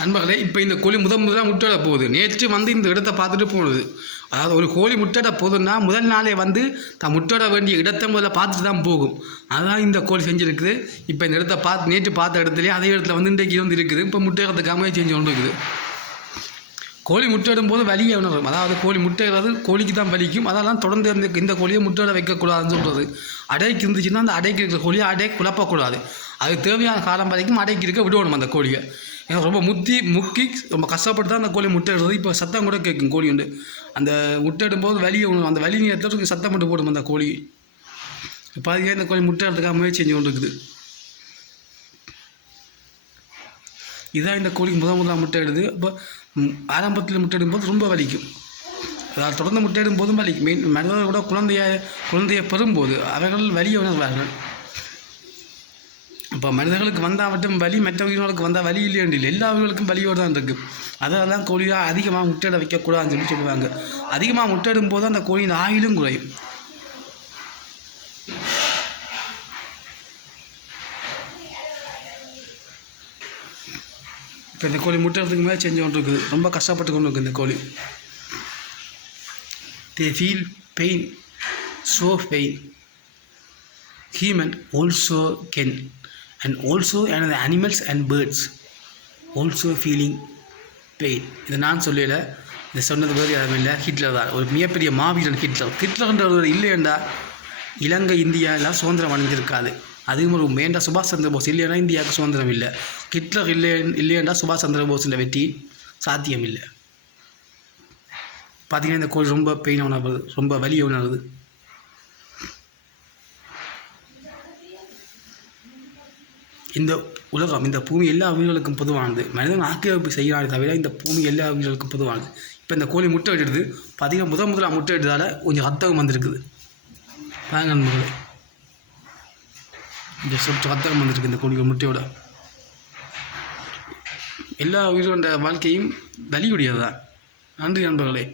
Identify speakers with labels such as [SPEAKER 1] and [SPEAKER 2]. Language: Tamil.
[SPEAKER 1] நண்பர்களே இப்போ இந்த கோழி முதல் முதலாக முட்டையிட போகுது. நேற்று வந்து இந்த இடத்த பார்த்துட்டு போனது. அதாவது ஒரு கோழி முட்டையிட போகுதுன்னா முதல் நாளே வந்து தான் முட்டையிட வேண்டிய இடத்தை முதல்ல பார்த்துட்டு தான் போகும். அதான் இந்த கோழி செஞ்சுருக்குது. இப்போ இந்த இடத்த பார்த்து நேற்று பார்த்த இடத்துலேயே அதே இடத்துல வந்து இன்றைக்கு வந்து இருக்குது. இப்போ முட்டையிடத்துக்காக செஞ்சு கொண்டு இருக்குது. கோழி முட்டையிடும் போது வலியை உணரும் அதாவது கோழி முட்டையிடுறது கோழிக்கு தான் வலிக்கும். அதெல்லாம் தொடர்ந்து இந்த இந்த கோழியை முட்டையிட வைக்கக்கூடாதுன்னு சொல்கிறது அடைக்கு இருந்துச்சுன்னா அந்த அடைக்கு இருக்கிற கோழியை அடை குழப்பக்கூடாது. அது தேவையான காலம் வரைக்கும் அடைக்கு இருக்க விடணும் அந்த கோழியை. ஏன்னா ரொம்ப முத்தி முக்கி ரொம்ப கஷ்டப்பட்டு தான் அந்த கோழி முட்டையிடுறது இப்போ சத்தம் கூட கேட்கும் கோழி உண்டு அந்த முட்டையிடும் போது வலியை உணரும் அந்த வலி நேரத்தில் சத்தம் மட்டும் போடும் அந்த கோழி. இப்போ அதுக்கே இந்த கோழி முட்டையிடுறதுக்காக முயற்சி செஞ்சு கொண்டு இருக்குது இதான் இந்த கோழிக்கு முதல் முதலாக முட்டையிடுது. அப்போ ஆரம்பத்தில் முட்டையிடும் போது ரொம்ப வலிக்கும். அதாவது தொடர்ந்து முட்டையிடும் போதும் வலிக்கும். மெயின் மனிதர்கள் கூட குழந்தைய குழந்தையை பெறும்போது அவர்கள் வலியை உணர்வார்கள். இப்போ மனிதர்களுக்கு வந்தால் மட்டும் வலி மற்ற உயிர்களுக்கு வந்தால் வலி இல்லையண்டு இல்லை. எல்லா உயிர்களுக்கும் வலியோடு தான் இருக்குது அதெல்லாம் தான் கோழியாக அதிகமாக முட்டையிட வைக்கக்கூடாதுன்னு சொல்லி சொல்லுவாங்க. அதிகமாக முட்டையிடும் போது அந்த கோழியின் ஆயிலும் குறையும். இப்போ இந்த கோழி முட்டைறதுக்கு மேலே செஞ்சு கொண்டு இருக்குது. ரொம்ப கஷ்டப்பட்டு கொண்டு இருக்குது இந்த கோழி. They feel pain so pain human also can and also and animals and birds also feeling pain இதை நான் சொல்லல. இதை சொன்னது பேர் யாரும் இல்லை. ஹிட்லர் தான். ஒரு மிகப்பெரிய மாவீரன் ஹிட்லர். ஹிட்லர்ன்றவர் இல்லையண்டா. இலங்கை இந்தியா எல்லாம் சுதந்திரம் அடைஞ்சிருக்காது அதுவும் ஒரு மேண்டா சுபாஷ் சந்திர போஸ் இல்லைன்னா இந்தியாவுக்கு சுதந்திரம் இல்லை. ஹிட்லர் இல்லை இல்லையண்டா சுபாஷ் சந்திர போஸில் வெற்றி? சாத்தியம் இல்லை பார்த்தீங்கன்னா இந்த கோழி ரொம்ப பெயின் உணர்வுது ரொம்ப வலியை உணருது இந்த உலகம் இந்த பூமி எல்லா உயிர்களுக்கும் பொதுவானது. மனிதன் ஆக்கிரமிப்பு செய்கிறானே தவிர இந்த பூமி எல்லா உயிர்களுக்கும் பொதுவானது. இப்போ இந்த கோழி முட்டை இடுது பார்த்தீங்கன்னா முதல் முதலாக முட்டை எடுத்ததால் கொஞ்சம் ரத்தம் வந்திருக்குது. பாருங்க நண்பர்களே. இந்த சொட்டு ரத்தம் வந்திருக்கு இந்த கோழி முட்டையோட எல்லா உயிரோட வாழ்க்கையும் வலியுடையது தான் நன்றி நண்பர்களே.